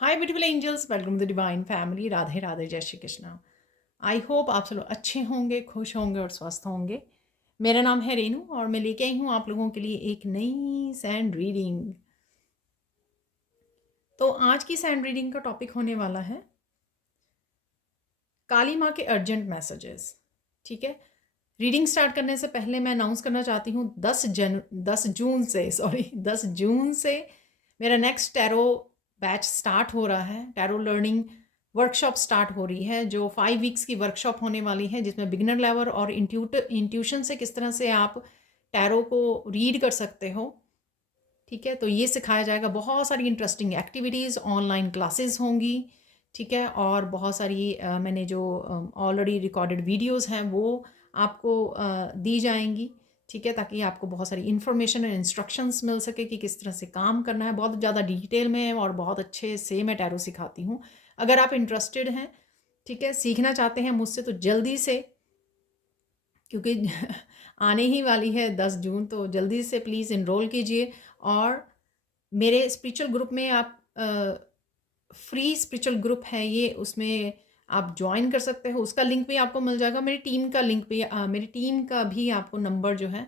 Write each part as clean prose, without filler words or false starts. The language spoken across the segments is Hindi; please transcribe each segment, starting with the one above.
Hi beautiful angels, welcome to the divine family. Radhe Radhe, जय श्री कृष्णा। आई होप आप सब लोग अच्छे होंगे, खुश होंगे और स्वस्थ होंगे। मेरा नाम है रेनू और मैं लेके आई हूँ आप लोगों के लिए एक नई सैंड रीडिंग। तो आज की सैंड रीडिंग का टॉपिक होने वाला है काली माँ के अर्जेंट मैसेजेस। ठीक है, रीडिंग स्टार्ट करने से पहले मैं अनाउंस करना चाहती हूँ 10 जून से मेरा नेक्स्ट टैरो बैच स्टार्ट हो रहा है। टैरो लर्निंग वर्कशॉप स्टार्ट हो रही है, जो 5 वीक्स की वर्कशॉप होने वाली है, जिसमें बिगिनर लेवल और इंट्यूशन से किस तरह से आप टैरो को रीड कर सकते हो। ठीक है, तो ये सिखाया जाएगा। बहुत सारी इंटरेस्टिंग एक्टिविटीज़, ऑनलाइन क्लासेस होंगी। ठीक है, और बहुत सारी मैंने जो ऑलरेडी रिकॉर्डेड वीडियोस हैं वो आपको दी जाएंगी। ठीक है, ताकि आपको बहुत सारी इन्फॉर्मेशन और इंस्ट्रक्शंस मिल सके कि किस तरह से काम करना है। बहुत ज़्यादा डिटेल में और बहुत अच्छे से मैं टैरो सिखाती हूँ। अगर आप इंटरेस्टेड हैं, ठीक है, सीखना चाहते हैं मुझसे, तो जल्दी से, क्योंकि आने ही वाली है 10 जून, तो जल्दी से प्लीज़ इनरोल कीजिए। और मेरे स्पिरिचुअल ग्रुप में आप फ्री स्पिरिचुअल ग्रुप है ये, उसमें आप ज्वाइन कर सकते हो। उसका लिंक भी आपको मिल जाएगा। मेरी टीम का लिंक भी, मेरी टीम का भी आपको नंबर जो है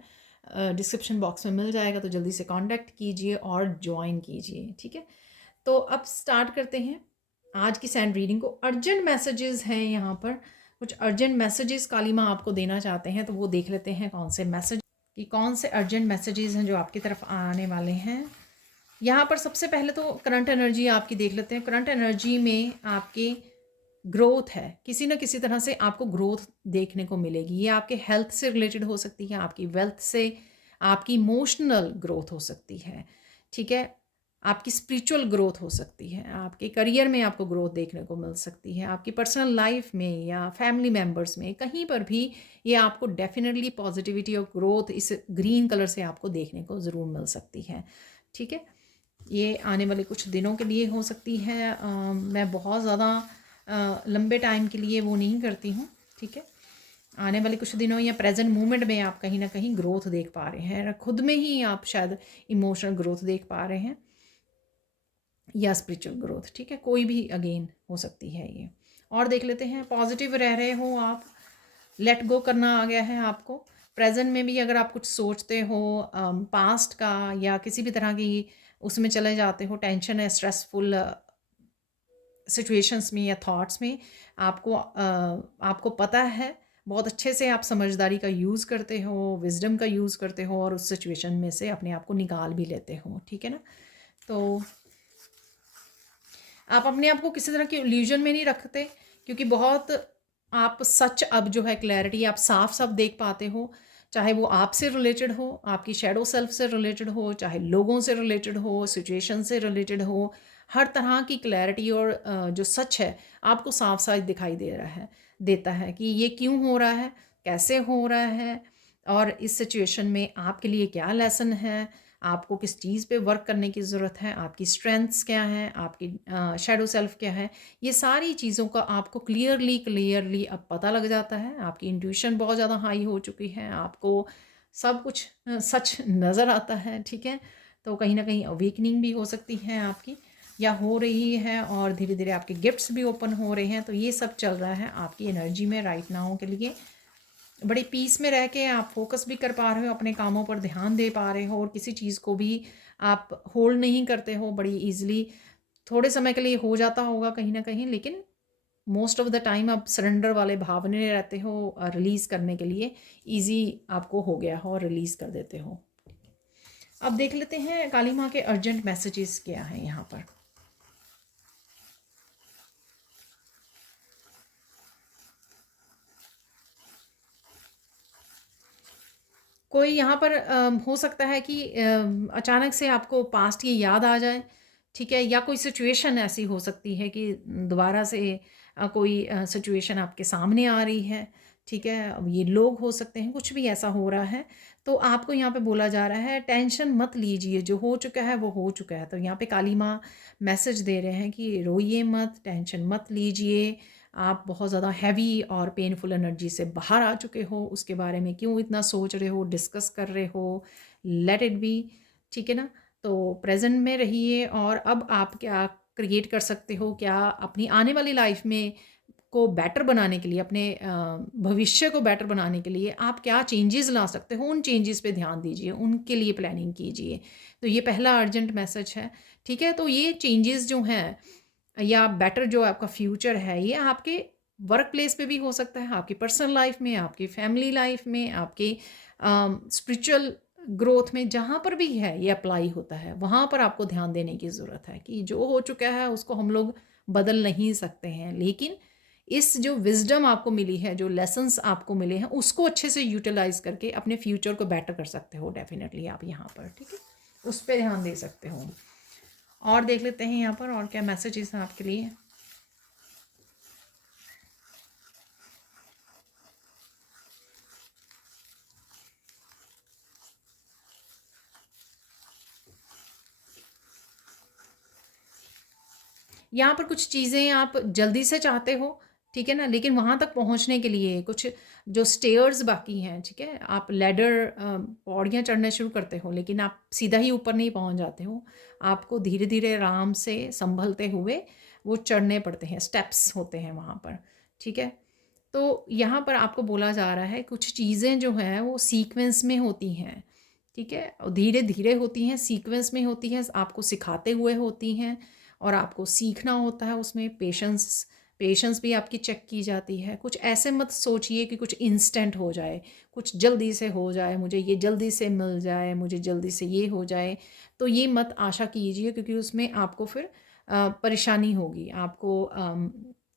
डिस्क्रिप्शन बॉक्स में मिल जाएगा। तो जल्दी से कांटेक्ट कीजिए और ज्वाइन कीजिए। ठीक है, तो अब स्टार्ट करते हैं आज की सैंड रीडिंग को। अर्जेंट मैसेजेस हैं यहाँ पर, कुछ अर्जेंट मैसेजेस काली माँ आपको देना चाहते हैं, तो वो देख लेते हैं कौन से मैसेज, कि कौन से अर्जेंट मैसेजेस हैं जो आपकी तरफ आने वाले हैं। यहाँ पर सबसे पहले तो करंट एनर्जी आपकी देख लेते हैं। करंट एनर्जी में आपके ग्रोथ है, किसी ना किसी तरह से आपको ग्रोथ देखने को मिलेगी। ये आपके हेल्थ से रिलेटेड हो सकती है, आपकी वेल्थ से, आपकी इमोशनल ग्रोथ हो सकती है। ठीक है, आपकी स्पिरिचुअल ग्रोथ हो सकती है, आपके करियर में आपको ग्रोथ देखने को मिल सकती है, आपकी पर्सनल लाइफ में या फैमिली मेम्बर्स में, कहीं पर भी ये आपको डेफिनेटली पॉजिटिविटी और ग्रोथ इस ग्रीन कलर से आपको देखने को ज़रूर मिल सकती है। ठीक है, ये आने वाले कुछ दिनों के लिए हो सकती है। मैं बहुत ज़्यादा लंबे टाइम के लिए वो नहीं करती हूँ। ठीक है, आने वाले कुछ दिनों या प्रेजेंट मोमेंट में आप कहीं ना कहीं ग्रोथ देख पा रहे हैं, खुद में ही आप शायद इमोशनल ग्रोथ देख पा रहे हैं या स्पिरिचुअल ग्रोथ। ठीक है, कोई भी अगेन हो सकती है ये। और देख लेते हैं, पॉजिटिव रह रहे हो आप, लेट गो करना आ गया है आपको। प्रेजेंट में भी अगर आप कुछ सोचते हो पास्ट का या किसी भी तरह की, उसमें चले जाते हो, टेंशन है, स्ट्रेसफुल सिचुएशंस में या थॉट्स में, आपको पता है, बहुत अच्छे से आप समझदारी का यूज़ करते हो, विजडम का यूज़ करते हो और उस सिचुएशन में से अपने आप को निकाल भी लेते हो। ठीक है ना, तो आप अपने आप को किसी तरह के इल्यूजन में नहीं रखते, क्योंकि बहुत आप सच, अब जो है क्लैरिटी आप साफ साफ देख पाते हो। चाहे वो आपसे रिलेटेड हो, आपकी शैडो सेल्फ से रिलेटेड हो, चाहे लोगों से रिलेटेड हो, सिचुएशन से रिलेटेड हो, हर तरह की क्लैरिटी और जो सच है आपको साफ साफ दिखाई दे रहा है, देता है कि ये क्यों हो रहा है, कैसे हो रहा है, और इस सिचुएशन में आपके लिए क्या लेसन है, आपको किस चीज़ पे वर्क करने की ज़रूरत है, आपकी स्ट्रेंथ्स क्या हैं, आपकी शैडो सेल्फ क्या है। ये सारी चीज़ों का आपको क्लियरली क्लियरली अब पता लग जाता है। आपकी इंट्यूशन बहुत ज़्यादा हाई हो चुकी है, आपको सब कुछ सच नज़र आता है। ठीक है, तो कहीं ना कहीं अवेकनिंग भी हो सकती है आपकी, या हो रही है, और धीरे धीरे आपके गिफ्ट्स भी ओपन हो रहे हैं। तो ये सब चल रहा है आपकी एनर्जी में राइट नाउ के लिए। बड़ी पीस में रह के आप फोकस भी कर पा रहे हो, अपने कामों पर ध्यान दे पा रहे हो, और किसी चीज़ को भी आप होल्ड नहीं करते हो बड़ी इजीली। थोड़े समय के लिए हो जाता होगा कहीं ना कहीं, लेकिन मोस्ट ऑफ द टाइम आप सरेंडर वाले भाव में रहते हो, रिलीज़ करने के लिए ईजी आपको हो गया हो और रिलीज़ कर देते हो। अब देख लेते हैं काली माँ के अर्जेंट मैसेजेस क्या हैं यहाँ पर। कोई यहाँ पर हो सकता है कि अचानक से आपको पास्ट की याद आ जाए। ठीक है, या कोई सिचुएशन ऐसी हो सकती है कि दोबारा से कोई सिचुएशन आपके सामने आ रही है। ठीक है, अब ये लोग हो सकते हैं, कुछ भी ऐसा हो रहा है। तो आपको यहाँ पे बोला जा रहा है टेंशन मत लीजिए, जो हो चुका है वो हो चुका है। तो यहाँ पे काली माँ मैसेज दे रहे हैं कि रोइए मत, टेंशन मत लीजिए। आप बहुत ज़्यादा हैवी और पेनफुल एनर्जी से बाहर आ चुके हो, उसके बारे में क्यों इतना सोच रहे हो, डिस्कस कर रहे हो, लेट इट बी। ठीक है ना, तो प्रेजेंट में रहिए। और अब आप क्या क्रिएट कर सकते हो, क्या अपनी आने वाली लाइफ में को बेटर बनाने के लिए, अपने भविष्य को बेटर बनाने के लिए आप क्या चेंजेस ला सकते हो, उन चेंजेस पे ध्यान दीजिए, उनके लिए प्लानिंग कीजिए। तो ये पहला अर्जेंट मैसेज है, ठीक है। तो ये चेंजेस जो हैं या बेटर जो आपका फ्यूचर है, ये आपके वर्क प्लेस पे भी हो सकता है, आपकी पर्सनल लाइफ में, आपकी फैमिली लाइफ में, आपकी स्पिरिचुअल ग्रोथ में, जहाँ पर भी है ये अप्लाई होता है, वहाँ पर आपको ध्यान देने की ज़रूरत है कि जो हो चुका है उसको हम लोग बदल नहीं सकते हैं, लेकिन इस जो विजडम आपको मिली है, जो लेसन्स आपको मिले हैं, उसको अच्छे से यूटिलाइज करके अपने फ्यूचर को बेटर कर सकते हो डेफिनेटली आप यहाँ पर, ठीक है। उस पर ध्यान दे सकते हो। और देख लेते हैं यहाँ पर और क्या मैसेजेस हैं आपके लिए। यहाँ पर कुछ चीज़ें आप जल्दी से चाहते हो, ठीक है ना, लेकिन वहाँ तक पहुँचने के लिए कुछ जो स्टेयर्स बाकी हैं, ठीक है, आप लैडर पौड़ियाँ चढ़ना शुरू करते हो, लेकिन आप सीधा ही ऊपर नहीं पहुँच जाते हो, आपको धीरे धीरे आराम से संभलते हुए वो चढ़ने पड़ते हैं, स्टेप्स होते हैं वहाँ पर, ठीक है। तो यहाँ पर आपको बोला जा रहा है कुछ चीज़ें जो हैं वो सीक्वेंस में होती हैं, ठीक है, और धीरे धीरे होती हैं, सीक्वेंस में होती हैं, आपको सिखाते हुए होती हैं, और आपको सीखना होता है उसमें। पेशेंस पेशेंस भी आपकी चेक की जाती है। कुछ ऐसे मत सोचिए कि कुछ इंस्टेंट हो जाए, कुछ जल्दी से हो जाए, मुझे ये जल्दी से मिल जाए, मुझे जल्दी से ये हो जाए, तो ये मत आशा कीजिए, क्योंकि उसमें आपको फिर परेशानी होगी, आपको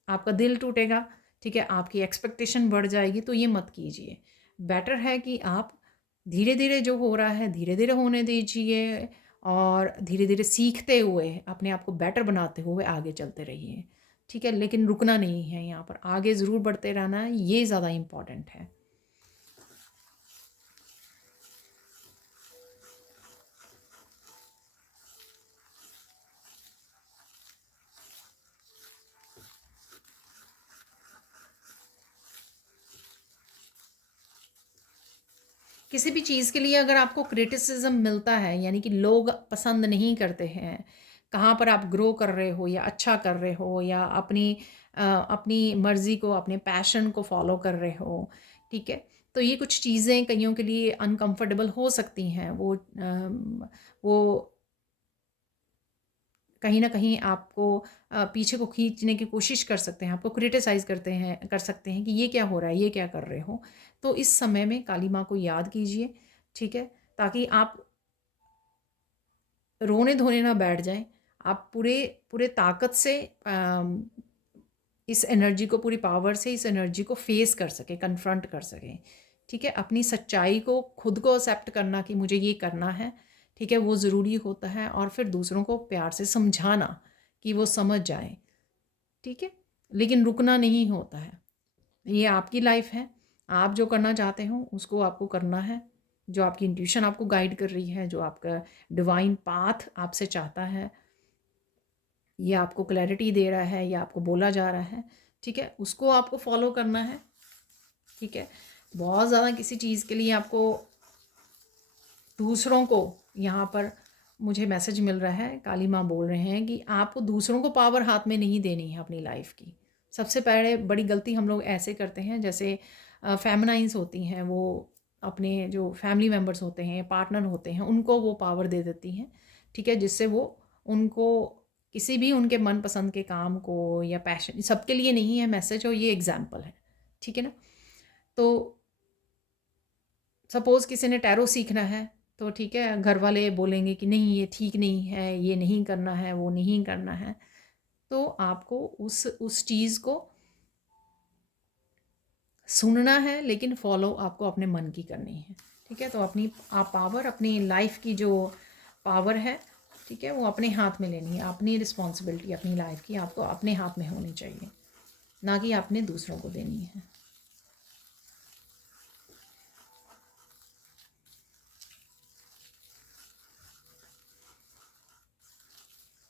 आपका दिल टूटेगा, ठीक है, आपकी एक्सपेक्टेशन बढ़ जाएगी, तो ये मत कीजिए। बेटर है कि आप धीरे धीरे जो हो रहा है धीरे धीरे होने दीजिए, और धीरे धीरे सीखते हुए अपने आप को बेटर बनाते हुए आगे चलते रहिए, ठीक है, लेकिन रुकना नहीं है, यहाँ पर आगे ज़रूर बढ़ते रहना है, ये ज़्यादा इम्पॉर्टेंट है। किसी भी चीज़ के लिए अगर आपको क्रिटिसिज्म मिलता है, यानी कि लोग पसंद नहीं करते हैं, कहाँ पर आप ग्रो कर रहे हो या अच्छा कर रहे हो, या अपनी मर्ज़ी को, अपने पैशन को फॉलो कर रहे हो, ठीक है, तो ये कुछ चीज़ें कईयों के लिए अनकंफर्टेबल हो सकती हैं। वो कहीं न कहीं आपको पीछे को खींचने की कोशिश कर सकते हैं, आपको क्रिटिसाइज़ कर सकते हैं कि ये क्या हो रहा है, ये क्या कर रहे हो। तो इस समय में काली माँ को याद कीजिए, ठीक है? ताकि आप रोने-धोने ना बैठ जाएँ। आप पूरे पूरे ताकत से इस एनर्जी को, पूरी पावर से इस एनर्जी को फेस कर सकें, कन्फ्रंट कर सकें, ठीक है? अपनी सच्चाई को, खुद को एक्सेप्ट करना कि मुझे ये करना है, ठीक है? वो ज़रूरी होता है, और फिर दूसरों को प्यार से समझाना कि वो समझ जाएँ, ठीक है? लेकिन रुकना नहीं होता है। ये आपकी लाइफ है, आप जो करना चाहते हो उसको आपको करना है। जो आपकी इंट्यूशन आपको गाइड कर रही है, जो आपका डिवाइन पाथ आपसे चाहता है, ये आपको क्लैरिटी दे रहा है या आपको बोला जा रहा है, ठीक है, उसको आपको फॉलो करना है, ठीक है। बहुत ज़्यादा किसी चीज़ के लिए आपको दूसरों को, यहाँ पर मुझे मैसेज मिल रहा है, काली माँ बोल रहे हैं कि आपको दूसरों को पावर हाथ में नहीं देनी है अपनी लाइफ की। सबसे पहले बड़ी गलती हम लोग ऐसे करते हैं, जैसे फेमिनाइंस होती हैं, वो अपने जो फैमिली मेम्बर्स होते हैं, पार्टनर होते हैं, उनको वो पावर दे देती हैं, ठीक है, जिससे वो उनको किसी भी उनके मनपसंद के काम को या पैशन, सबके लिए नहीं है मैसेज, और ये एग्जाम्पल है, ठीक है ना। तो सपोज़ किसी ने टैरो सीखना है, तो ठीक है, घर वाले बोलेंगे कि नहीं ये ठीक नहीं है, ये नहीं करना है, वो नहीं करना है, तो आपको उस चीज़ को सुनना है, लेकिन फॉलो आपको अपने मन की करनी है, ठीक है। तो अपनी आप पावर, अपनी लाइफ की जो पावर है, ठीक है, वो अपने हाथ में लेनी है। अपनी रिस्पॉन्सिबिलिटी अपनी लाइफ की आपको अपने हाथ में होनी चाहिए, ना कि आपने दूसरों को देनी है।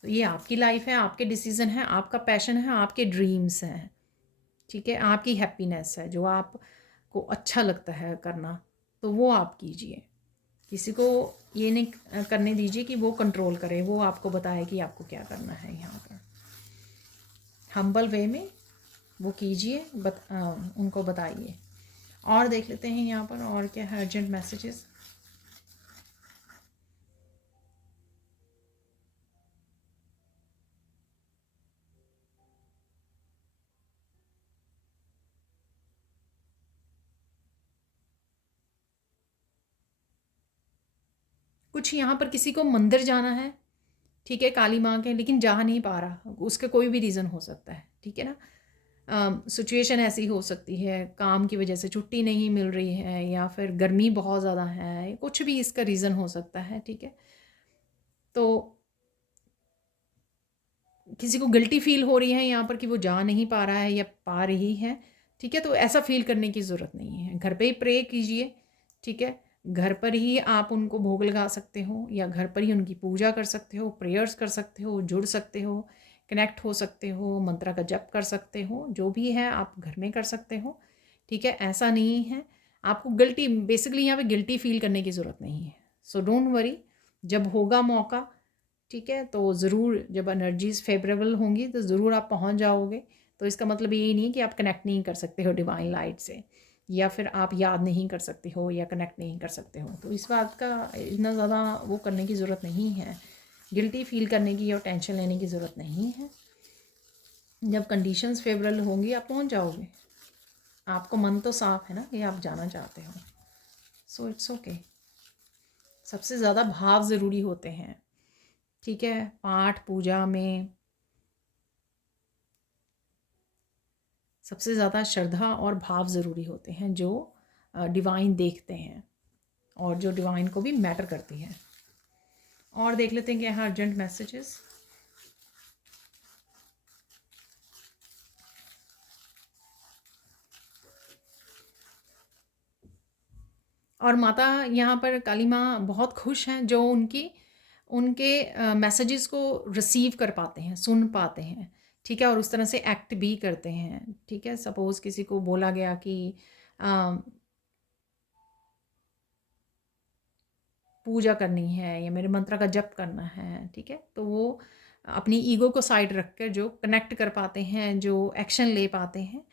तो ये आपकी लाइफ है, आपके डिसीज़न है, आपका पैशन है, आपके ड्रीम्स हैं, ठीक है, आपकी हैप्पीनेस है, जो आपको अच्छा लगता है करना, तो वो आप कीजिए। किसी को ये नहीं करने दीजिए कि वो कंट्रोल करे, वो आपको बताए कि आपको क्या करना है यहाँ पर। हम्बल वे में वो कीजिए, उनको बताइए। और देख लेते हैं यहाँ पर और क्या है अर्जेंट मैसेजेस। कुछ यहाँ पर किसी को मंदिर जाना है, ठीक है, काली माँ के, लेकिन जा नहीं पा रहा, उसका कोई भी रीज़न हो सकता है, ठीक है ना। सिचुएशन ऐसी हो सकती है, काम की वजह से छुट्टी नहीं मिल रही है, या फिर गर्मी बहुत ज़्यादा है, कुछ भी इसका रीज़न हो सकता है, ठीक है। तो किसी को गिल्टी फील हो रही है यहाँ पर कि वो जा नहीं पा रहा है या पा रही है, ठीक है। तो ऐसा फील करने की ज़रूरत नहीं है, घर पे ही प्रे कीजिए, ठीक है। घर पर ही आप उनको भोग लगा सकते हो, या घर पर ही उनकी पूजा कर सकते हो, प्रेयर्स कर सकते हो, जुड़ सकते हो, कनेक्ट हो सकते हो, मंत्र का जप कर सकते हो, जो भी है आप घर में कर सकते हो, ठीक है। ऐसा नहीं है आपको गिल्टी, बेसिकली यहाँ पे गिल्टी फील करने की ज़रूरत नहीं है। सो डोंट वरी, जब होगा मौका, ठीक है, तो ज़रूर जब एनर्जीज़ फेवरेबल होंगी तो ज़रूर आप पहुंच जाओगे। तो इसका मतलब ये नहीं कि आप कनेक्ट नहीं कर सकते हो डिवाइन लाइट से, या फिर आप याद नहीं कर सकते हो या कनेक्ट नहीं कर सकते हो। तो इस बात का इतना ज़्यादा वो करने की ज़रूरत नहीं है, गिल्टी फील करने की और टेंशन लेने की ज़रूरत नहीं है। जब कंडीशंस फेवरेबल होंगी आप पहुंच जाओगे। आपको मन तो साफ है ना कि आप जाना चाहते हो, सो इट्स ओके। सबसे ज़्यादा भाव ज़रूरी होते हैं, ठीक है। पाठ पूजा में सबसे ज़्यादा श्रद्धा और भाव ज़रूरी होते हैं, जो डिवाइन देखते हैं और जो डिवाइन को भी मैटर करती है। और देख लेते हैं क्या है अर्जेंट मैसेजेस। और माता यहाँ पर काली माँ बहुत खुश हैं जो उनके मैसेजेस को रिसीव कर पाते हैं, सुन पाते हैं, ठीक है, और उस तरह से एक्ट भी करते हैं, ठीक है। सपोज़ किसी को बोला गया कि पूजा करनी है या मेरे मंत्र का जप करना है, ठीक है, तो वो अपनी ईगो को साइड रख कर जो कनेक्ट कर पाते हैं, जो एक्शन ले पाते हैं,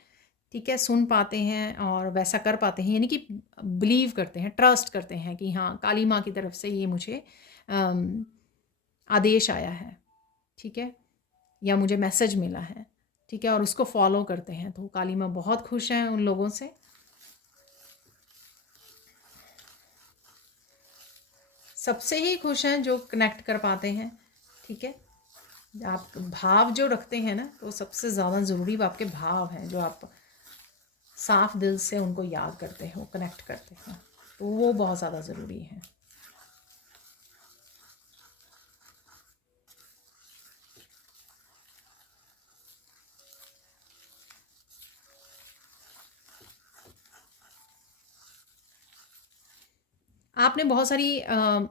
ठीक है, सुन पाते हैं और वैसा कर पाते हैं, यानी कि बिलीव करते हैं, ट्रस्ट करते हैं कि हाँ काली माँ की तरफ से ये मुझे आदेश आया है, ठीक है, या मुझे मैसेज मिला है, ठीक है, और उसको फॉलो करते हैं। तो काली माँ बहुत खुश हैं उन लोगों से। सबसे ही खुश हैं जो कनेक्ट कर पाते हैं, ठीक है। आप भाव जो रखते हैं ना, तो सबसे ज़्यादा ज़रूरी आपके भाव हैं, जो आप साफ दिल से उनको याद करते हो, कनेक्ट करते हो, तो वो बहुत ज़्यादा ज़रूरी है। आपने बहुत सारी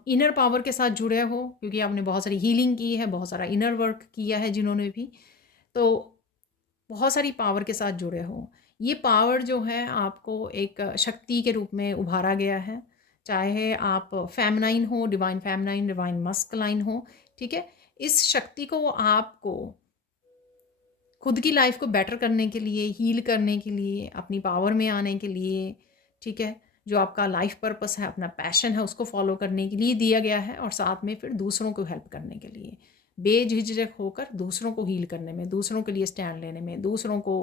इनर पावर के साथ जुड़े हो, क्योंकि आपने बहुत सारी हीलिंग की है, बहुत सारा इनर वर्क किया है जिन्होंने भी, तो बहुत सारी पावर के साथ जुड़े हो। ये पावर जो है आपको एक शक्ति के रूप में उभारा गया है, चाहे आप फेमिनाइन हो, डिवाइन फेमिनाइन, डिवाइन मस्कुलाइन हो, ठीक है। इस शक्ति को आपको खुद की लाइफ को बेटर करने के लिए, हील करने के लिए, अपनी पावर में आने के लिए, ठीक है, जो आपका लाइफ पर्पस है, अपना पैशन है, उसको फॉलो करने के लिए दिया गया है, और साथ में फिर दूसरों को हेल्प करने के लिए, बेझिझक होकर दूसरों को हील करने में, दूसरों के लिए स्टैंड लेने में, दूसरों को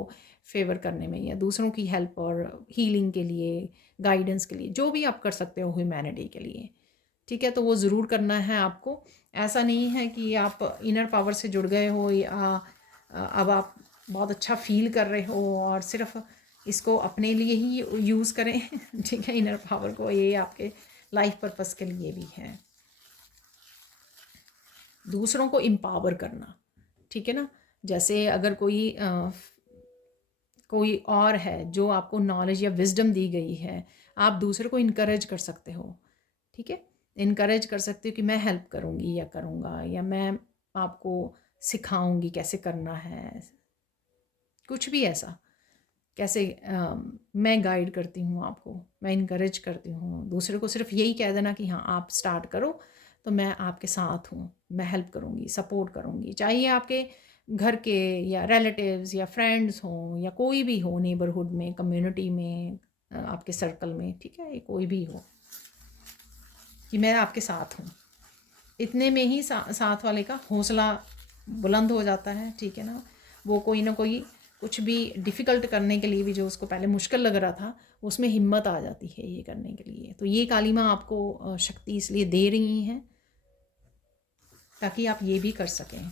फेवर करने में, या दूसरों की हेल्प और हीलिंग के लिए, गाइडेंस के लिए, जो भी आप कर सकते हो ह्यूमैनिटी के लिए, ठीक है, तो वो ज़रूर करना है आपको। ऐसा नहीं है कि आप इनर पावर से जुड़ गए हो, या अब आप बहुत अच्छा फील कर रहे हो और सिर्फ इसको अपने लिए ही यूज़ करें ठीक है, इनर पावर को, ये आपके लाइफ पर्पस के लिए भी है, दूसरों को एम्पावर करना, ठीक है ना। जैसे अगर कोई और है जो आपको नॉलेज या विजडम दी गई है, आप दूसरे को इनकरेज कर सकते हो, ठीक है, इनकरेज कर सकते हो कि मैं हेल्प करूँगी या करूँगा, या मैं आपको सिखाऊंगी कैसे करना है, कुछ भी ऐसा, कैसे मैं गाइड करती हूँ आपको, मैं इनकरेज करती हूँ। दूसरे को सिर्फ यही कह देना कि हाँ आप स्टार्ट करो, तो मैं आपके साथ हूँ, मैं हेल्प करूँगी, सपोर्ट करूँगी, चाहे ये आपके घर के या रिलेटिव्स या फ्रेंड्स हों या कोई भी हो नेबरहुड में, कम्युनिटी में, आपके सर्कल में, ठीक है, ये कोई भी हो, कि मैं आपके साथ हूँ। इतने में ही साथ वाले का हौसला बुलंद हो जाता है, ठीक है ना। वो कोई ना कोई कुछ भी डिफ़िकल्ट करने के लिए भी जो उसको पहले मुश्किल लग रहा था, उसमें हिम्मत आ जाती है ये करने के लिए। तो ये काली माँ आपको शक्ति इसलिए दे रही हैं ताकि आप ये भी कर सकें,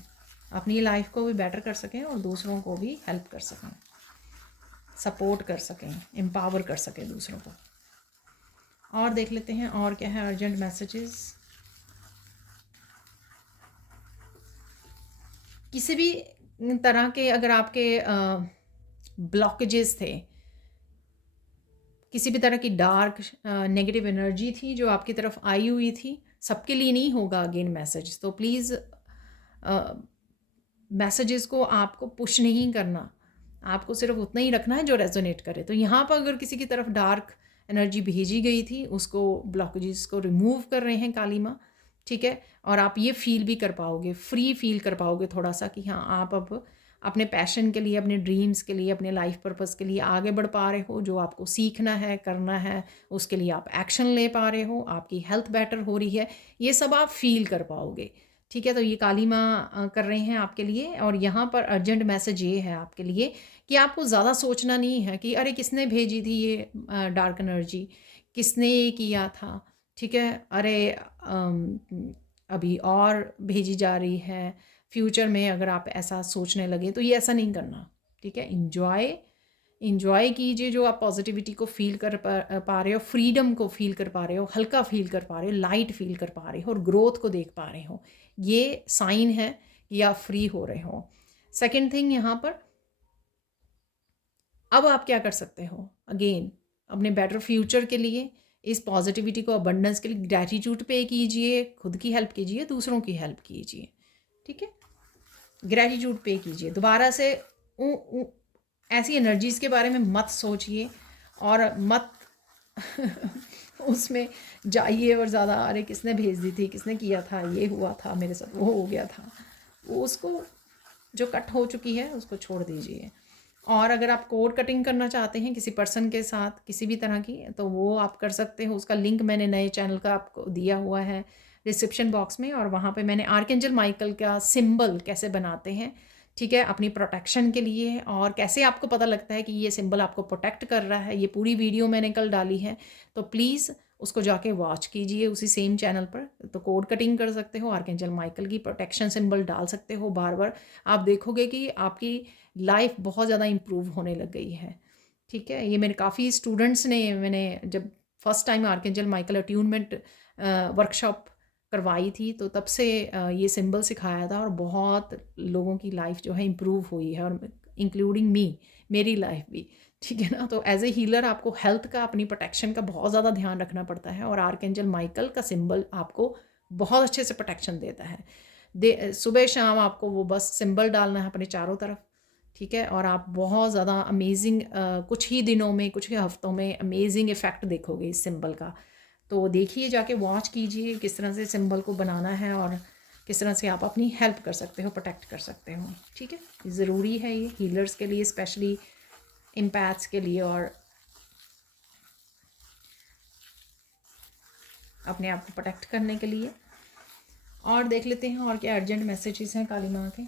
अपनी लाइफ को भी बेटर कर सकें और दूसरों को भी हेल्प कर सकें, सपोर्ट कर सकें, एम्पावर कर सकें दूसरों को। और देख लेते हैं और क्या है अर्जेंट मैसेजेस। किसी भी तरह के अगर आपके ब्लॉकेजेस थे, किसी भी तरह की डार्क नेगेटिव एनर्जी थी जो आपकी तरफ आई हुई थी, सबके लिए नहीं होगा अगेन मैसेज, तो प्लीज़ मैसेजेस को आपको पुश नहीं करना, आपको सिर्फ उतना ही रखना है जो रेजोनेट करे। तो यहाँ पर अगर किसी की तरफ डार्क एनर्जी भेजी गई थी, उसको ब्लॉकेजेस को रिमूव कर रहे हैं काली माँ, ठीक है। और आप ये फील भी कर पाओगे, फ्री फील कर पाओगे थोड़ा सा कि हाँ आप अब अपने पैशन के लिए, अपने ड्रीम्स के लिए, अपने लाइफ पर्पस के लिए आगे बढ़ पा रहे हो। जो आपको सीखना है, करना है, उसके लिए आप एक्शन ले पा रहे हो, आपकी हेल्थ बेटर हो रही है, ये सब आप फील कर पाओगे, ठीक है। तो ये काली माँ कर रहे हैं आपके लिए। और यहाँ पर अर्जेंट मैसेज ये है आपके लिए कि आपको ज़्यादा सोचना नहीं है कि अरे किसने भेजी थी ये डार्क एनर्जी, किसने ये किया था, ठीक है, अरे अभी और भेजी जा रही है, फ्यूचर में अगर आप ऐसा सोचने लगे तो ये ऐसा नहीं करना, ठीक है। इंजॉय कीजिए जो आप पॉजिटिविटी को फील कर पा रहे हो, फ्रीडम को फील कर पा रहे हो, हल्का फील कर पा रहे हो, लाइट फील कर पा रहे हो और ग्रोथ को देख पा रहे हो, ये साइन है कि आप फ्री हो रहे हो। सेकेंड थिंग यहाँ पर अब आप क्या कर सकते हो, अगेन अपने बेटर फ्यूचर के लिए, इस पॉजिटिविटी को, अबंडेंस के लिए ग्रैटिट्यूड पे कीजिए, खुद की हेल्प कीजिए, दूसरों की हेल्प कीजिए, ठीक है। ग्रैटिट्यूड पे कीजिए, दोबारा से ऐसी एनर्जीज़ के बारे में मत सोचिए और मत उसमें जाइए और ज़्यादा अरे किसने भेज दी थी, किसने किया था, ये हुआ था मेरे साथ, वो हो गया था, वो उसको जो कट हो चुकी है उसको छोड़ दीजिए। और अगर आप कोड कटिंग करना चाहते हैं किसी पर्सन के साथ किसी भी तरह की, तो वो आप कर सकते हो। उसका लिंक मैंने नए चैनल का आपको दिया हुआ है डिस्क्रिप्शन बॉक्स में, और वहाँ पे मैंने आर्कएंजल माइकल का सिंबल कैसे बनाते हैं, ठीक है, अपनी प्रोटेक्शन के लिए, और कैसे आपको पता लगता है कि ये सिंबल आपको प्रोटेक्ट कर रहा है, ये पूरी वीडियो मैंने कल डाली है। तो प्लीज़ उसको जाके वॉच कीजिए उसी सेम चैनल पर। तो कोड कटिंग कर सकते हो, आर्कएंजल माइकल की प्रोटेक्शन सिंबल डाल सकते हो बार बार, आप देखोगे कि आपकी लाइफ बहुत ज़्यादा इम्प्रूव होने लग गई है, ठीक है। ये मेरे काफ़ी स्टूडेंट्स ने, मैंने जब first time archangel Michael attunement workshop करवाई थी तो तब से ये सिंबल सिखाया था, और बहुत लोगों की लाइफ जो है इम्प्रूव हुई है, और इंक्लूडिंग मेरी लाइफ भी, ठीक है ना। तो एज ए हीलर आपको हेल्थ का, अपनी प्रोटेक्शन का बहुत ज़्यादा ध्यान रखना पड़ता है, और आर्कएंजल माइकल का सिंबल आपको बहुत अच्छे से प्रोटेक्शन देता है। सुबह शाम आपको वो बस सिंबल डालना है अपने चारों तरफ, ठीक है, और आप बहुत ज़्यादा अमेजिंग कुछ ही दिनों में, कुछ ही हफ्तों में अमेजिंग इफ़ेक्ट देखोगे इस सिंबल का। तो देखिए, जाके वॉच कीजिए किस तरह से सिंबल को बनाना है और किस तरह से आप अपनी हेल्प कर सकते हो, प्रोटेक्ट कर सकते हो, ठीक है। ज़रूरी है ये हीलर्स के लिए, स्पेशली एम्पैथ्स के लिए, और अपने आप को प्रोटेक्ट करने के लिए। और देख लेते हैं और क्या अर्जेंट मैसेजेस हैं काली माँ के।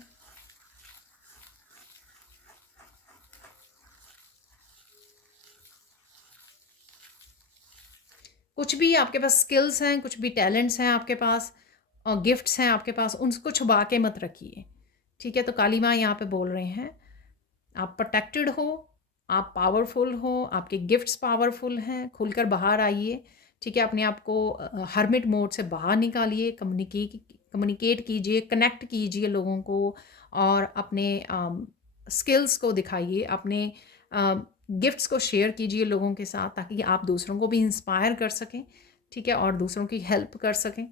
कुछ भी आपके पास स्किल्स हैं, कुछ भी टैलेंट्स हैं आपके पास, और गिफ्ट्स हैं आपके पास, उनको छुपा के मत रखिए, ठीक है। तो काली माँ यहाँ पे बोल रहे हैं आप प्रोटेक्टेड हो, आप पावरफुल हो, आपके गिफ्ट्स पावरफुल हैं, खुलकर बाहर आइए, ठीक है। अपने आप को हर्मिट मोड से बाहर निकालिए, कम्युनिकेट कीजिए, कनेक्ट कीजिए लोगों को, और अपने स्किल्स को दिखाइए, अपने गिफ्ट्स को शेयर कीजिए लोगों के साथ, ताकि आप दूसरों को भी इंस्पायर कर सकें, ठीक है, और दूसरों की हेल्प कर सकें।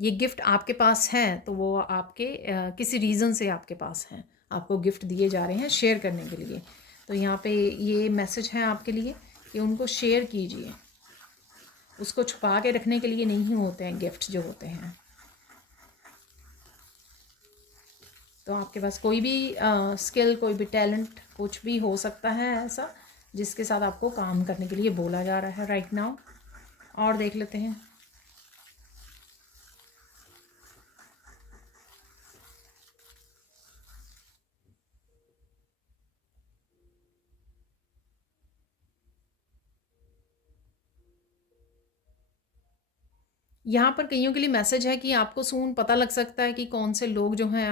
ये गिफ्ट आपके पास हैं तो वो आपके किसी रीज़न से आपके पास हैं, आपको गिफ्ट दिए जा रहे हैं शेयर करने के लिए। तो यहाँ पे ये मैसेज है आपके लिए कि उनको शेयर कीजिए, उसको छुपा के रखने के लिए नहीं होते हैं गिफ्ट जो होते हैं, तो आपके पास कोई भी स्किल, कोई भी टैलेंट, कुछ भी हो सकता है ऐसा जिसके साथ आपको काम करने के लिए बोला जा रहा है राइट नाउ। और देख लेते हैं। यहाँ पर कईयों के लिए मैसेज है कि आपको सून पता लग सकता है कि कौन से लोग जो हैं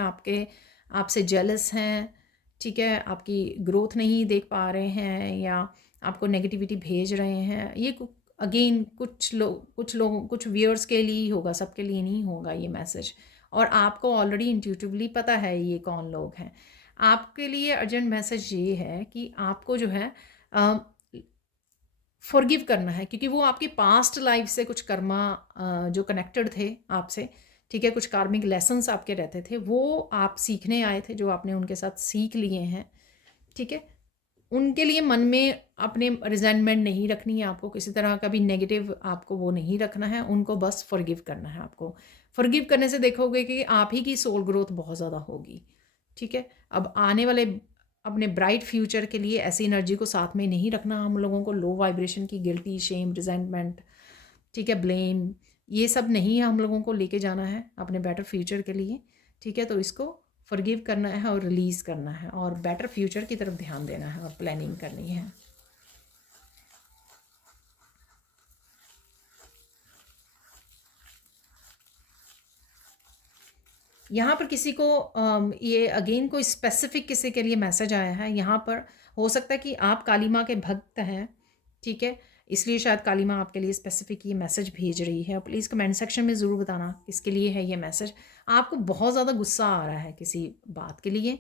आपसे जेलस हैं, ठीक है, आपकी ग्रोथ नहीं देख पा रहे हैं या आपको नेगेटिविटी भेज रहे हैं। ये अगेन कुछ व्यूअर्स के लिए ही होगा, सबके लिए नहीं होगा ये मैसेज। और आपको ऑलरेडी इंट्यूटिवली पता है ये कौन लोग हैं। आपके लिए अर्जेंट मैसेज ये है कि आपको जो है फॉरगिव करना है, क्योंकि वो आपकी पास्ट लाइफ से कुछ कर्मा जो कनेक्टेड थे आपसे, ठीक है, कुछ कार्मिक लेसन्स आपके रहते थे, वो आप सीखने आए थे, जो आपने उनके साथ सीख लिए हैं, ठीक है। उनके लिए मन में अपने रिजेंटमेंट नहीं रखनी है आपको, किसी तरह का भी नेगेटिव आपको वो नहीं रखना है, उनको बस फॉरगिव करना है आपको। फॉरगिव करने से देखोगे कि आप ही की सोल ग्रोथ बहुत ज़्यादा होगी, ठीक है। अब आने वाले अपने ब्राइट फ्यूचर के लिए ऐसी एनर्जी को साथ में नहीं रखना हम लोगों को, लो वाइब्रेशन की गिल्टी, शेम, रिजेंटमेंट, ठीक है, ब्लेम, ये सब नहीं हम लोगों को लेके जाना है अपने बेटर फ्यूचर के लिए, ठीक है। तो इसको फॉरगिव करना है और रिलीज़ करना है और बेटर फ्यूचर की तरफ ध्यान देना है और प्लानिंग करनी है। यहाँ पर किसी को ये अगेन कोई स्पेसिफिक किसी के लिए मैसेज आया है। यहाँ पर हो सकता है कि आप काली माँ के भक्त हैं, ठीक है, इसलिए शायद काली माँ आपके लिए स्पेसिफिक ये मैसेज भेज रही है। प्लीज़ कमेंट सेक्शन में ज़रूर बताना किसके लिए है ये मैसेज। आपको बहुत ज़्यादा गुस्सा आ रहा है किसी बात के लिए,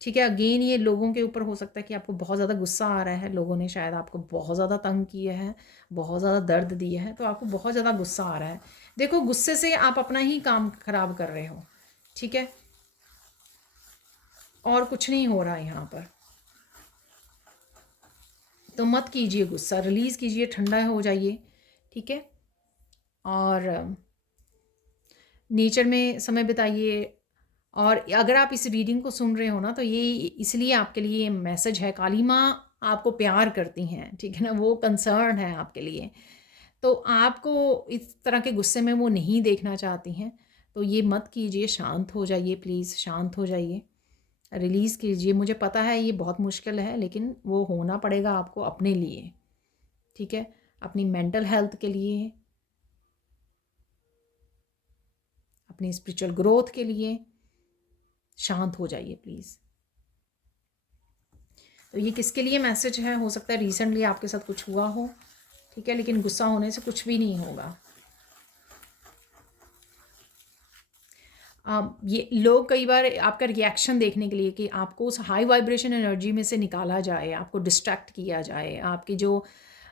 ठीक है। अगेन ये लोगों के ऊपर हो सकता है कि आपको बहुत ज़्यादा गुस्सा आ रहा है, लोगों ने शायद आपको बहुत ज़्यादा तंग किया है, बहुत ज़्यादा दर्द दिया है, तो आपको बहुत ज़्यादा गुस्सा आ रहा है। देखो, गुस्से से आप अपना ही काम खराब कर रहे हो, ठीक है, और कुछ नहीं हो रहा है यहाँ पर। तो मत कीजिए गुस्सा, रिलीज़ कीजिए, ठंडा हो जाइए, ठीक है, और नेचर में समय बिताइए। और अगर आप इस रीडिंग को सुन रहे हो ना, तो ये इसलिए आपके लिए ये मैसेज है, काली माँ आपको प्यार करती हैं, ठीक है ना, वो कंसर्न है आपके लिए, तो आपको इस तरह के गुस्से में वो नहीं देखना चाहती हैं। तो ये मत कीजिए, शांत हो जाइए, प्लीज़ शांत हो जाइए, रिलीज़ कीजिए। मुझे पता है ये बहुत मुश्किल है, लेकिन वो होना पड़ेगा आपको अपने लिए, ठीक है, अपनी मेंटल हेल्थ के लिए, अपनी स्पिरिचुअल ग्रोथ के लिए। शांत हो जाइए प्लीज़। तो ये किसके लिए मैसेज है? हो सकता है रिसेंटली आपके साथ कुछ हुआ हो, ठीक है, लेकिन गुस्सा होने से कुछ भी नहीं होगा। ये लोग कई बार आपका रिएक्शन देखने के लिए कि आपको उस हाई वाइब्रेशन एनर्जी में से निकाला जाए, आपको डिस्ट्रैक्ट किया जाए, आपकी जो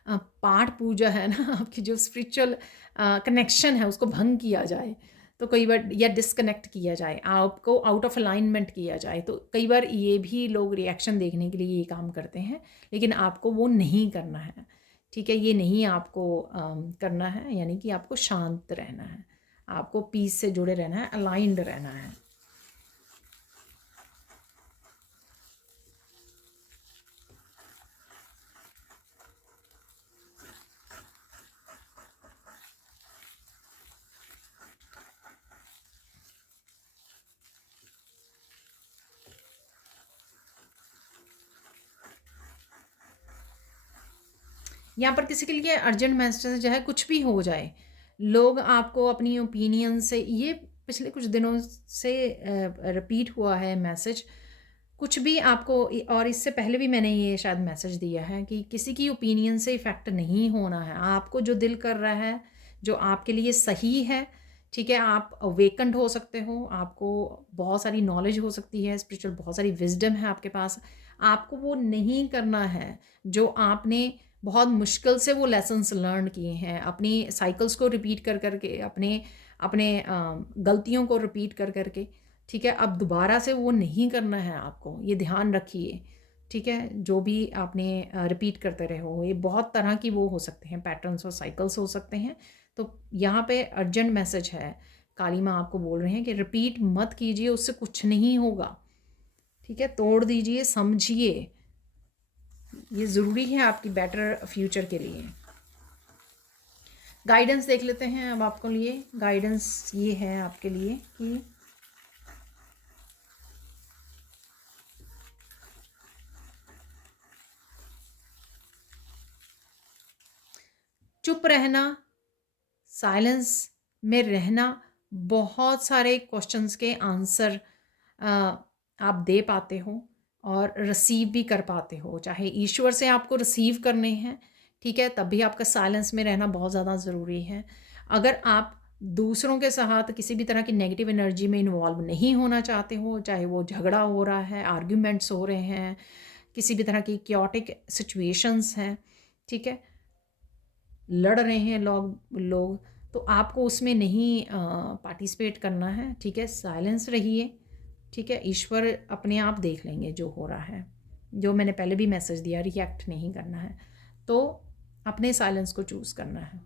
पाठ पूजा है ना, आपकी जो स्पिरिचुअल कनेक्शन है उसको भंग किया जाए, तो कई बार, या डिस्कनेक्ट किया जाए, आपको आउट ऑफ अलाइनमेंट किया जाए, तो कई बार ये भी लोग रिएक्शन देखने के लिए ये काम करते हैं, लेकिन आपको वो नहीं करना है, ठीक है, ये नहीं आपको करना है, यानी कि आपको शांत रहना है, आपको पीस से जुड़े रहना है, अलाइंड रहना है। यहाँ पर किसी के लिए अर्जेंट मैसेज है, कुछ भी हो जाए, लोग आपको अपनी ओपिनियन से, ये पिछले कुछ दिनों से रिपीट हुआ है मैसेज, कुछ भी आपको, और इससे पहले भी मैंने ये शायद मैसेज दिया है कि किसी की ओपिनियन से इफ़ेक्ट नहीं होना है। आपको जो दिल कर रहा है, जो आपके लिए सही है, ठीक है, आप अवेकन्ड हो सकते हो, आपको बहुत सारी नॉलेज हो सकती है, स्पिरिचुअल बहुत सारी विजडम है आपके पास, आपको वो नहीं करना है जो आपने बहुत मुश्किल से वो लेसन्स लर्न किए हैं, अपनी साइकिल्स को रिपीट कर करके, अपने अपने गलतियों को रिपीट कर करके, ठीक है, अब दोबारा से वो नहीं करना है आपको, ये ध्यान रखिए, ठीक है। जो भी आपने रिपीट करते रहे हो, ये बहुत तरह की वो हो सकते हैं, पैटर्न्स और साइकिल्स हो सकते हैं। तो यहाँ पे अर्जेंट मैसेज है, काली माँ आपको बोल रहे हैं कि रिपीट मत कीजिए, उससे कुछ नहीं होगा, ठीक है, तोड़ दीजिए, समझिए, ये ज़रूरी है आपकी बेटर फ्यूचर के लिए। गाइडेंस देख लेते हैं अब आपको लिए। गाइडेंस ये है आपके लिए कि चुप रहना, साइलेंस में रहना, बहुत सारे क्वेश्चंस के आंसर आप दे पाते हो और रिसीव भी कर पाते हो, चाहे ईश्वर से आपको रिसीव करने हैं, ठीक है, तब भी आपका साइलेंस में रहना बहुत ज़्यादा ज़रूरी है। अगर आप दूसरों के साथ किसी भी तरह की नेगेटिव एनर्जी में इन्वॉल्व नहीं होना चाहते हो, चाहे वो झगड़ा हो रहा है, आर्ग्यूमेंट्स हो रहे हैं, किसी भी तरह की क्योटिक सिचुएशंस हैं, ठीक है, लड़ रहे हैं लोग, तो आपको उसमें नहीं पार्टिसिपेट करना है, ठीक है, साइलेंस रहिए, ठीक है, ईश्वर अपने आप देख लेंगे जो हो रहा है। जो मैंने पहले भी मैसेज दिया, रिएक्ट नहीं करना है, तो अपने साइलेंस को चूज़ करना है।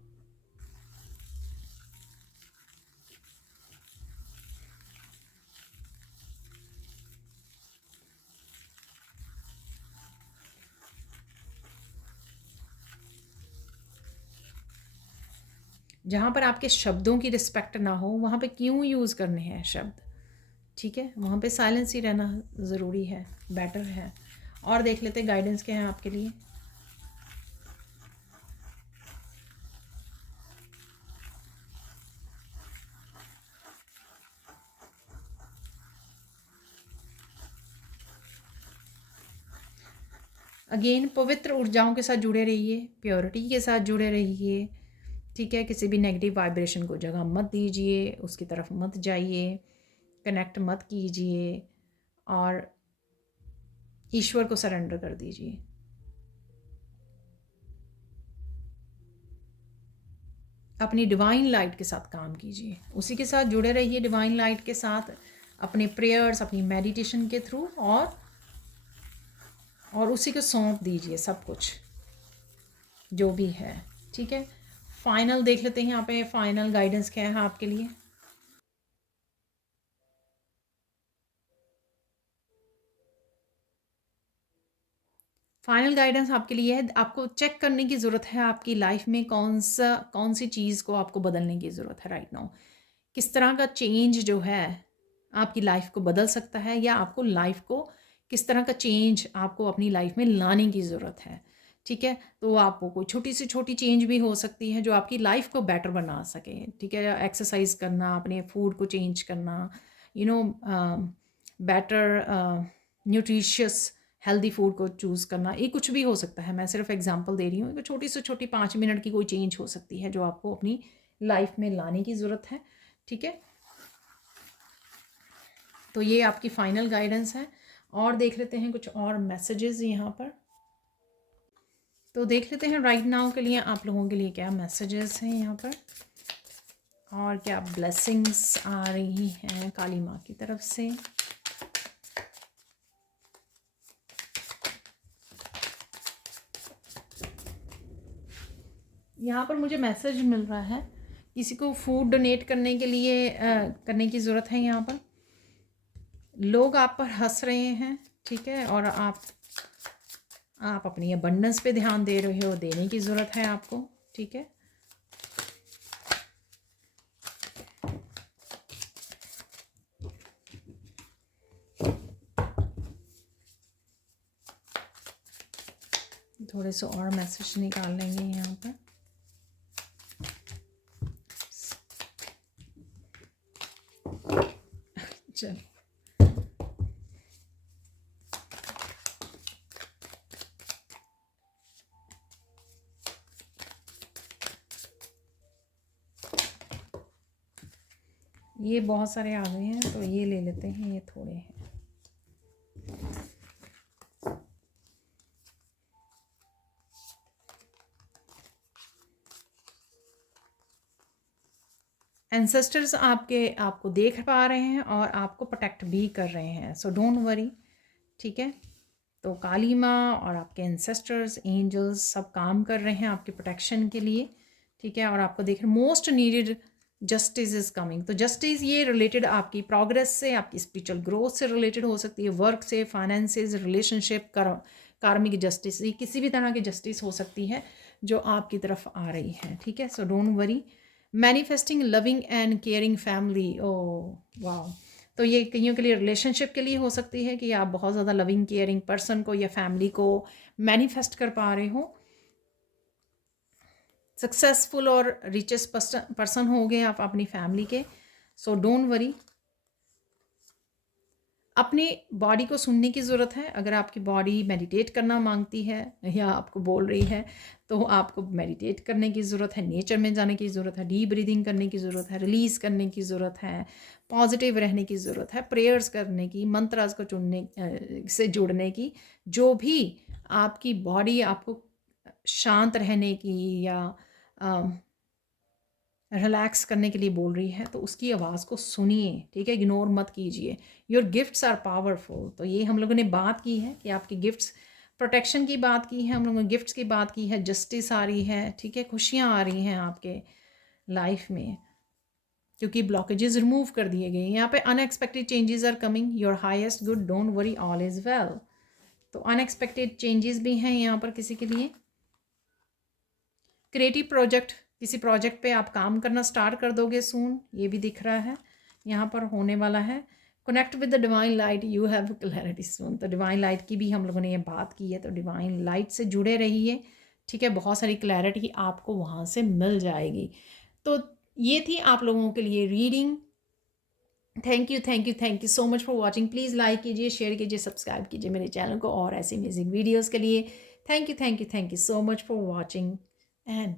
जहाँ पर आपके शब्दों की रिस्पेक्ट ना हो, वहाँ पे क्यों यूज़ करने हैं शब्द, ठीक है, वहाँ पे साइलेंस ही रहना ज़रूरी है, बेटर है। और देख लेते गाइडेंस क्या है आपके लिए। अगेन पवित्र ऊर्जाओं के साथ जुड़े रहिए, प्योरिटी के साथ जुड़े रहिए, ठीक है, किसी भी नेगेटिव वाइब्रेशन को जगह मत दीजिए, उसकी तरफ मत जाइए, कनेक्ट मत कीजिए और ईश्वर को सरेंडर कर दीजिए। अपनी डिवाइन लाइट के साथ काम कीजिए, उसी के साथ जुड़े रहिए, डिवाइन लाइट के साथ, अपने प्रेयर्स, अपनी मेडिटेशन के थ्रू, और उसी को सौंप दीजिए सब कुछ जो भी है, ठीक है। फाइनल देख लेते हैं यहाँ पे, फाइनल गाइडेंस क्या है आपके लिए। फाइनल गाइडेंस आपके लिए है, आपको चेक करने की ज़रूरत है आपकी लाइफ में कौन सी चीज़ को आपको बदलने की ज़रूरत है राइट नाउ। किस तरह का चेंज जो है आपकी लाइफ को बदल सकता है, या आपको लाइफ को किस तरह का चेंज आपको अपनी लाइफ में लाने की ज़रूरत है, ठीक है। तो आपको कोई छोटी से छोटी चेंज भी हो सकती है जो आपकी लाइफ को बेटर बना सके, ठीक है। एक्सरसाइज करना, अपने फूड को चेंज करना, you know better nutritious healthy food को चूज़ करना, ये कुछ भी हो सकता है, मैं सिर्फ एग्जांपल दे रही हूँ। छोटी से छोटी 5 मिनट की कोई चेंज हो सकती है जो आपको अपनी लाइफ में लाने की ज़रूरत है, ठीक है। तो ये आपकी फाइनल गाइडेंस है। और देख लेते हैं कुछ और मैसेजेस यहाँ पर। तो देख लेते हैं राइट नाउ के लिए आप लोगों के लिए क्या मैसेजेस हैं यहाँ पर, और क्या ब्लेसिंग्स आ रही हैं काली माँ की तरफ से। यहाँ पर मुझे मैसेज मिल रहा है किसी को फूड डोनेट करने के लिए करने की ज़रूरत है। यहाँ पर लोग आप पर हंस रहे हैं, ठीक है, और आप अपनी अबंडेंस पे ध्यान दे रहे हो, देने की ज़रूरत है आपको, ठीक है। थोड़े से और मैसेज निकाल लेंगे यहाँ पर। चल ये बहुत सारे आ गए हैं तो ये ले लेते हैं, ये थोड़े हैं। एंसेस्टर्स आपको देख पा रहे हैं और आपको प्रोटेक्ट भी कर रहे हैं, सो डोंट वरी, ठीक है। तो काली माँ और आपके एंसेस्टर्स, एंजल्स सब काम कर रहे हैं आपके प्रोटेक्शन के लिए, ठीक है। और आपको देख रहे most needed justice is coming. तो जस्टिस ये रिलेटेड आपकी प्रोग्रेस से, आपकी स्पिरिचुअल ग्रोथ से रिलेटेड हो सकती है, वर्क से, फाइनेंसेस, रिलेशनशिप, कार्मिक जस्टिस, ये किसी भी तरह की जस्टिस हो सकती है जो आपकी तरफ आ रही है, ठीक है। So don't worry. Manifesting loving and caring family, oh वाह। तो ये कईयों के लिए रिलेशनशिप के लिए हो सकती है कि आप बहुत ज़्यादा लविंग केयरिंग पर्सन को या फैमिली को मैनिफेस्ट कर पा रहे हो। सक्सेसफुल और रिचेस्ट पर्सन हो गए आप अपनी फैमिली के। सो डोंट वरी। अपनी बॉडी को सुनने की ज़रूरत है। अगर आपकी बॉडी मेडिटेट करना मांगती है या आपको बोल रही है तो आपको मेडिटेट करने की ज़रूरत है, नेचर में जाने की ज़रूरत है, डीप ब्रीदिंग करने की ज़रूरत है, रिलीज़ करने की ज़रूरत है, पॉजिटिव रहने की ज़रूरत है, प्रेयर्स करने की, मंत्रास को चुनने से जुड़ने की। जो भी आपकी बॉडी आपको शांत रहने की या रिलैक्स करने के लिए बोल रही है तो उसकी आवाज़ को सुनिए, ठीक है, इग्नोर मत कीजिए। Your gifts are powerful. तो ये हम लोगों ने बात की है कि आपकी गिफ्ट्स, प्रोटेक्शन की बात की है, हम लोगों ने गिफ्ट्स की बात की है, जस्टिस आ रही है, ठीक है, खुशियाँ आ रही हैं आपके लाइफ में क्योंकि ब्लॉकेजेस रिमूव कर दिए गए। यहाँ पे unexpected changes are coming, your highest good, don't worry, all is well. तो अनएक्सपेक्टेड चेंजेस भी हैं यहाँ पर किसी के लिए। क्रिएटिव प्रोजेक्ट, किसी प्रोजेक्ट पे आप काम करना स्टार्ट कर दोगे सून, ये भी दिख रहा है यहाँ पर होने वाला है। Connect with the divine light, you have clarity soon. तो डिवाइन लाइट की भी हम लोगों ने ये बात की है, तो डिवाइन लाइट से जुड़े रहिए, ठीक है, बहुत सारी क्लैरिटी आपको वहाँ से मिल जाएगी। तो ये थी आप लोगों के लिए reading. Thank you thank you thank you so much for watching. Please like कीजिए, शेयर कीजिए, सब्सक्राइब कीजिए मेरे चैनल को और ऐसी अमेजिंग वीडियोज़ के लिए। Thank you so much for watching and